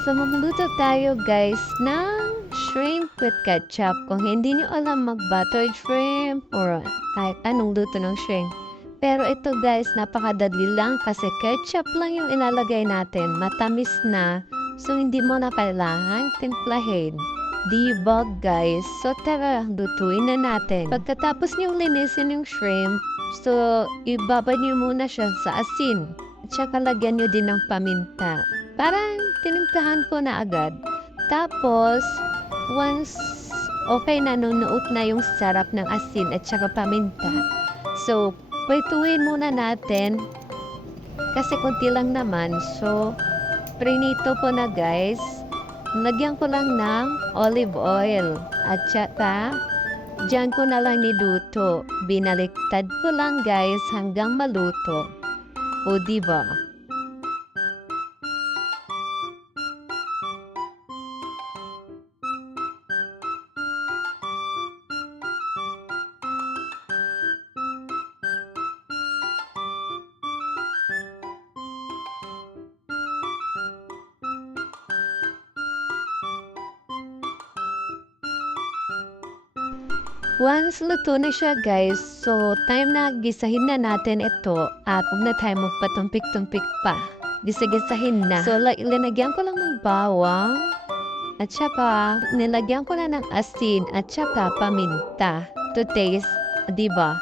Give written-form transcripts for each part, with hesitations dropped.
So, magluluto tayo guys ng shrimp with ketchup. Kung hindi nyo alam mag-buttered shrimp or kahit anong luto ng shrimp. Pero ito guys, napakadali lang kasi ketchup lang yung ilalagay natin. Matamis na, so hindi mo na kailangan timplahin. Diba guys? So tara, lutuin na natin. Pagkatapos nyo linisin yung shrimp, so ibabad nyo muna siya sa asin. At saka lagyan nyo din ng paminta. Parang tinimplahan ko na agad. Tapos, once okay na, nunuot na yung sarap ng asin at saka paminta. So, prituin muna natin. Kasi konti lang naman. So, prinito ko na guys. Lagyan ko lang ng olive oil. At saka, dyan ko na lang niluto. Binaliktad ko lang guys hanggang maluto. O diba? Once luto na siya guys, so time na gisahin na natin ito at huwag na tayo magpatumpik-tumpik pa. Gisa-gisahin na. So linagyan ko lang ng bawang at saka nilagyan ko na ng asin at saka paminta to taste, diba?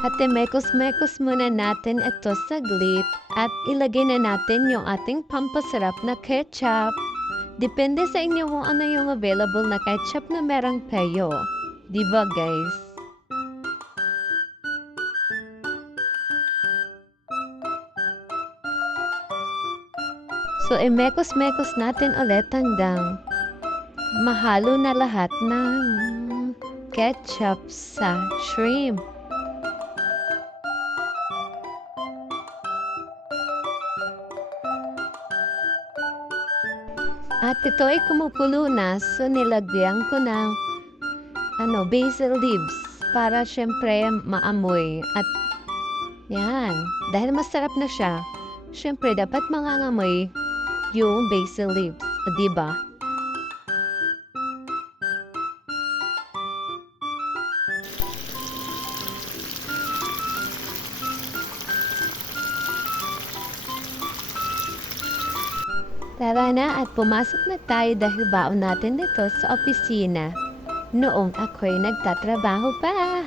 At mekos-mekos muna natin ito saglit at ilagay na natin yung ating pampasarap na ketchup. Depende sa inyo kung ano yung available na ketchup na meron kayo. Diba guys? So mekos-mekos natin ulit hanggang mahalo na lahat ng ketchup sa shrimp. At ito ay kumukulo na, so nilagyan ko ng basil leaves para syempre maamoy. At yan, dahil masarap na siya, syempre dapat mangangamoy yung basil leaves, diba? Tara na at pumasok na tayo dahil baon natin dito sa opisina noong ako'y nagtatrabaho pa.